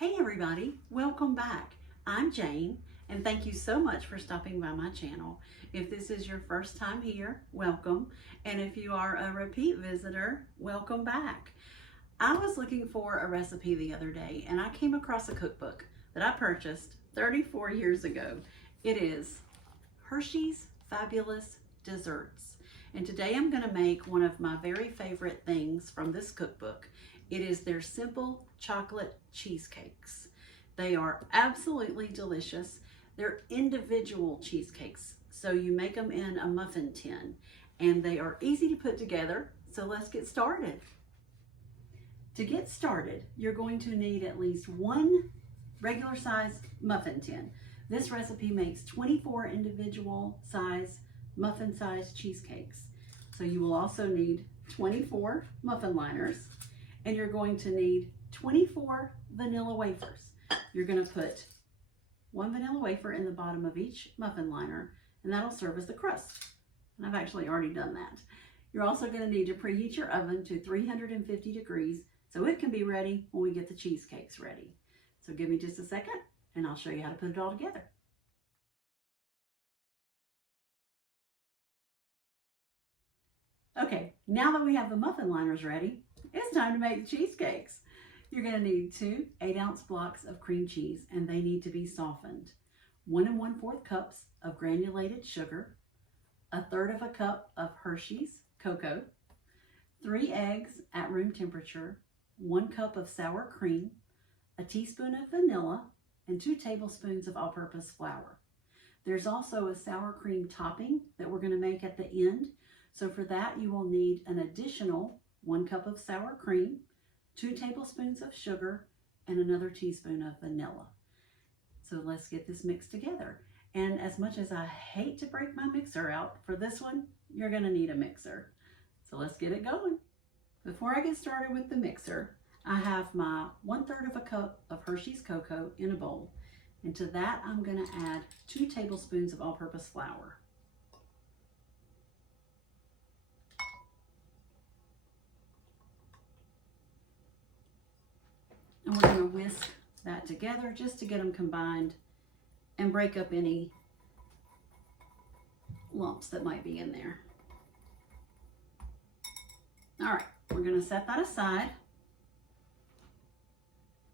Hey everybody, welcome back. I'm Jane and thank you so much for stopping by my channel. If this is your first time here, welcome. And if you are a repeat visitor, welcome back. I was looking for a recipe the other day and I came across a cookbook that I purchased 34 years ago. It is Hershey's Fabulous Desserts. And today I'm going to make one of my very favorite things from this cookbook. It is their simple chocolate cheesecakes. They are absolutely delicious. They're individual cheesecakes, so you make them in a muffin tin, and they are easy to put together, so let's get started. To get started, you're going to need at least one regular size muffin tin. This recipe makes 24 individual size, muffin size cheesecakes. So you will also need 24 muffin liners, and you're going to need 24 vanilla wafers. You're going to put one vanilla wafer in the bottom of each muffin liner, and that'll serve as the crust. And I've actually already done that. You're also going to need to preheat your oven to 350 degrees so it can be ready when we get the cheesecakes ready. So give me just a second and I'll show you how to put it all together. Okay, now that we have the muffin liners ready, it's time to make the cheesecakes. You're going to need 2 8-ounce blocks of cream cheese, and they need to be softened. 1 1/4 cups of granulated sugar, 1/3 cup of Hershey's cocoa, 3 eggs at room temperature, 1 cup of sour cream, a teaspoon of vanilla, and 2 tablespoons of all-purpose flour. There's also a sour cream topping that we're going to make at the end. So for that, you will need an additional 1 cup of sour cream, 2 tablespoons of sugar, and another teaspoon of vanilla. So let's get this mixed together. And as much as I hate to break my mixer out, for this one, you're going to need a mixer. So let's get it going. Before I get started with the mixer, I have my 1/3 cup of Hershey's cocoa in a bowl. And to that, I'm going to add 2 tablespoons of all-purpose flour. And we're going to whisk that together just to get them combined and break up any lumps that might be in there. All right, we're going to set that aside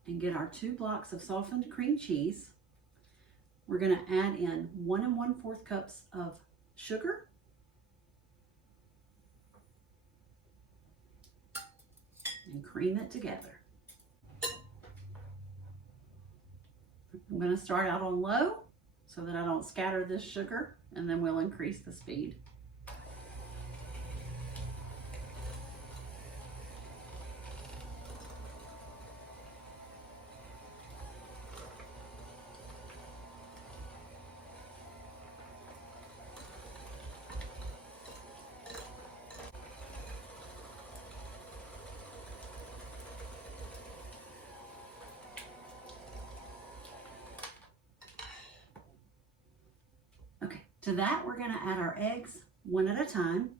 and get our 2 blocks of softened cream cheese. We're going to add in 1 1/4 cups of sugar, and cream it together. I'm going to start out on low so that I don't scatter this sugar, and then we'll increase the speed. Okay, to that we're going to add our eggs one at a time.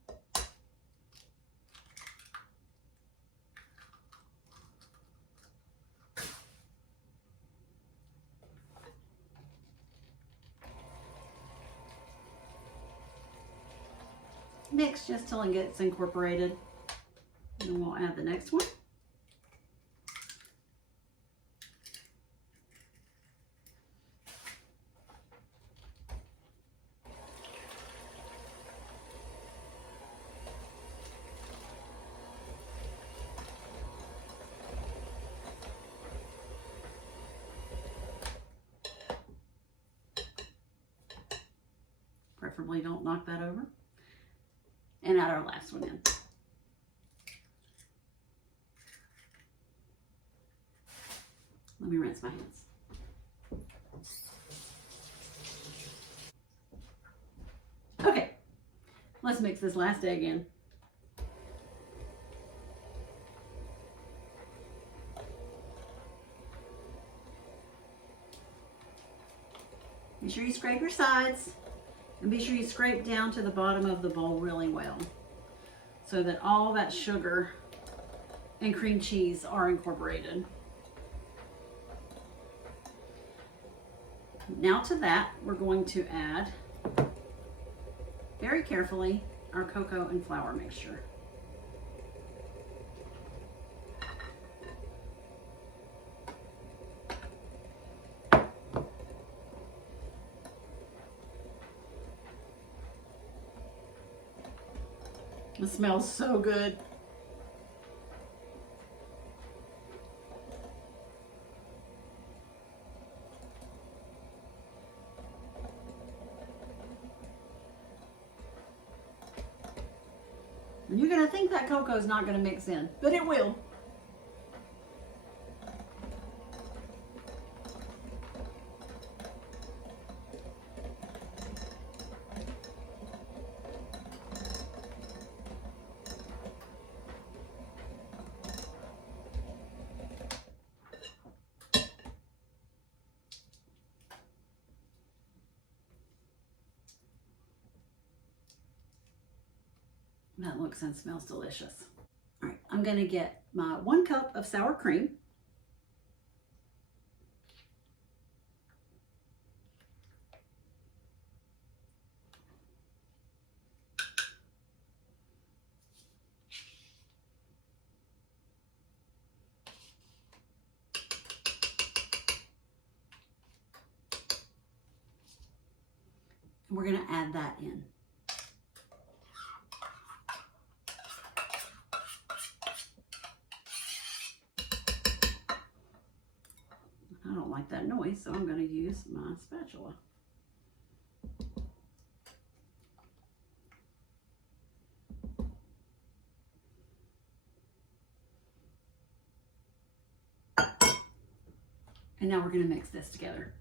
Mix just till it gets incorporated. And then we'll add the next one. Preferably don't knock that over. And add our last one in. Let me rinse my hands. Okay, let's mix this last egg in. Be sure you scrape your sides. And be sure you scrape down to the bottom of the bowl really well so that all that sugar and cream cheese are incorporated. Now to that, we're going to add, very carefully, our cocoa and flour mixture. It smells so good. And you're going to think that cocoa is not going to mix in, but it will. That looks and smells delicious. All right, I'm going to get my 1 cup of sour cream. And we're going to add that in. I don't like that noise, so I'm going to use my spatula. And now we're going to mix this together.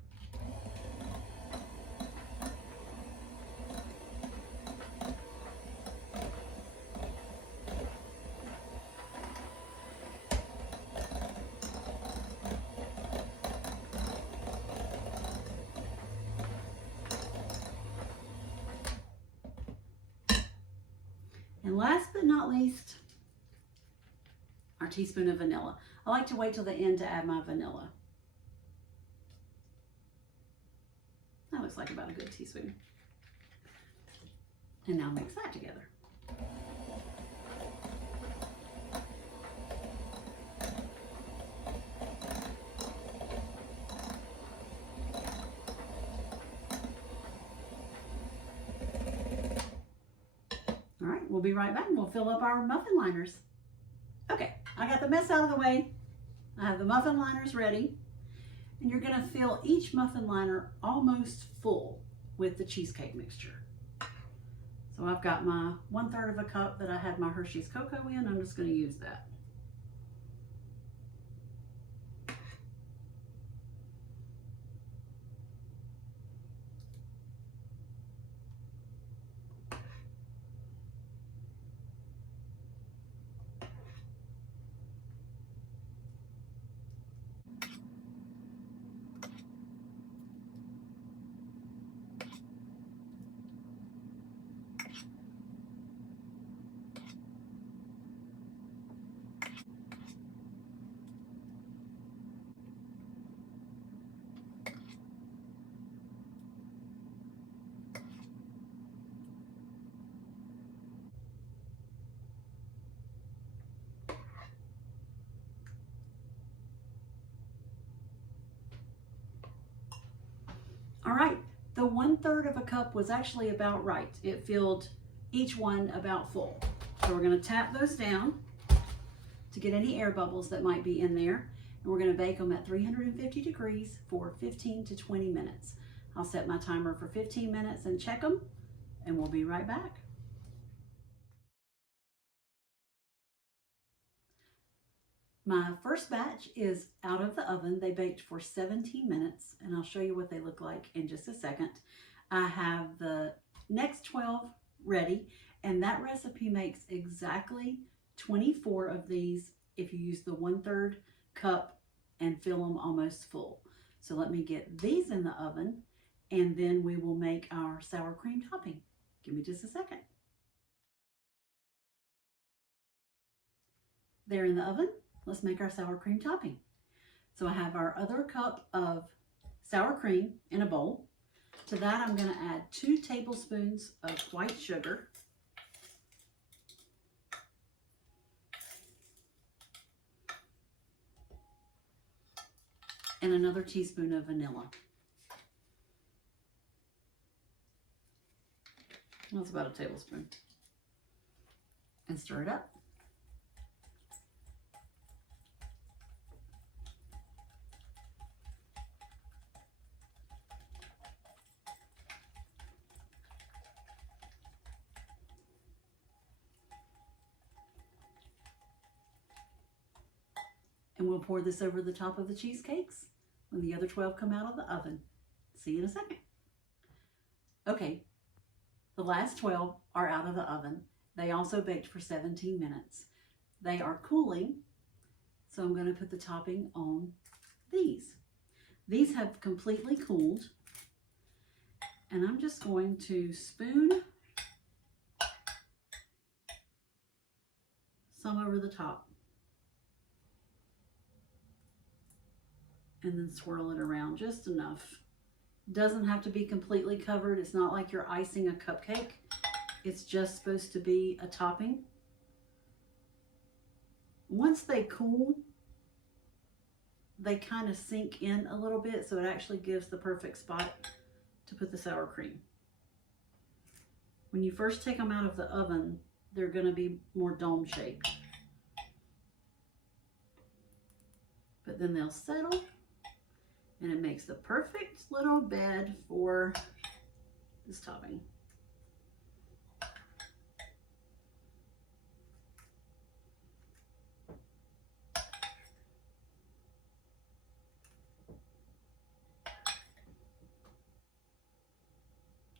And last but not least, our teaspoon of vanilla. I like to wait till the end to add my vanilla. That looks like about a good teaspoon. And now mix that together. All right, we'll be right back and we'll fill up our muffin liners. Okay, I got the mess out of the way. I have the muffin liners ready. And you're gonna fill each muffin liner almost full with the cheesecake mixture. So I've got my 1/3 of a cup that I had my Hershey's cocoa in. I'm just gonna use that. All right, the 1/3 of a cup was actually about right. It filled each one about full. So we're gonna tap those down to get any air bubbles that might be in there. And we're gonna bake them at 350 degrees for 15 to 20 minutes. I'll set my timer for 15 minutes and check them, and we'll be right back. My first batch is out of the oven. They baked for 17 minutes, and I'll show you what they look like in just a second. I have the next 12 ready, and that recipe makes exactly 24 of these if you use the 1/3 cup and fill them almost full. So let me get these in the oven, and then we will make our sour cream topping. Give me just a second. They're in the oven. Let's make our sour cream topping. So I have our other cup of sour cream in a bowl. To that, I'm going to add 2 tablespoons of white sugar. And another teaspoon of vanilla. That's about a tablespoon. And stir it up. And we'll pour this over the top of the cheesecakes when the other 12 come out of the oven. See you in a second. Okay, the last 12 are out of the oven. They also baked for 17 minutes. They are cooling, so I'm going to put the topping on these. These have completely cooled, and I'm just going to spoon some over the top. And then swirl it around just enough. Doesn't have to be completely covered. It's not like you're icing a cupcake. It's just supposed to be a topping. Once they cool, they kind of sink in a little bit, so it actually gives the perfect spot to put the sour cream. When you first take them out of the oven, they're going to be more dome shaped. But then they'll settle. And it makes the perfect little bed for this topping.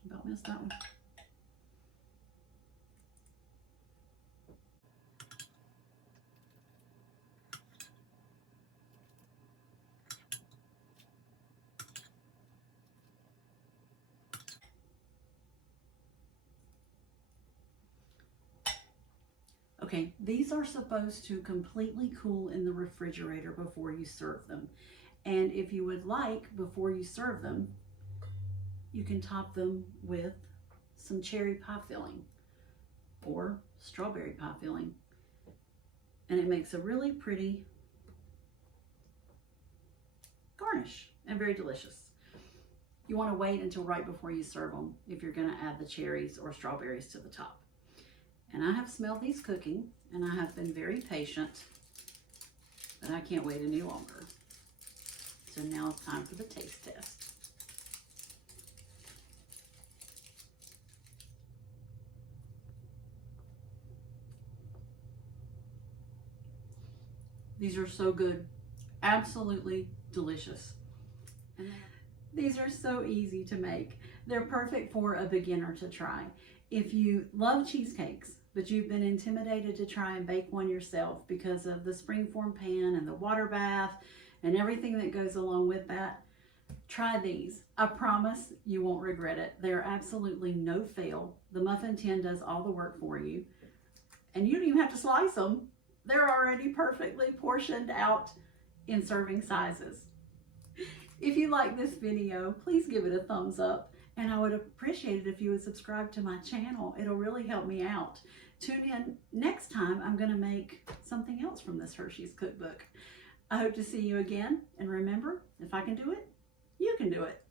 About missed that one. Okay, these are supposed to completely cool in the refrigerator before you serve them. And if you would like, before you serve them, you can top them with some cherry pie filling or strawberry pie filling. And it makes a really pretty garnish and very delicious. You want to wait until right before you serve them if you're going to add the cherries or strawberries to the top. And I have smelled these cooking, and I have been very patient, but I can't wait any longer. So now it's time for the taste test. These are so good, absolutely delicious. And these are so easy to make. They're perfect for a beginner to try. If you love cheesecakes, but you've been intimidated to try and bake one yourself because of the springform pan and the water bath and everything that goes along with that, try these. I promise you won't regret it. They're absolutely no fail. The muffin tin does all the work for you, and you don't even have to slice them. They're already perfectly portioned out in serving sizes. If you like this video, please give it a thumbs up. And I would appreciate it if you would subscribe to my channel. It'll really help me out. Tune in next time. I'm going to make something else from this Hershey's cookbook. I hope to see you again. And remember, if I can do it, you can do it.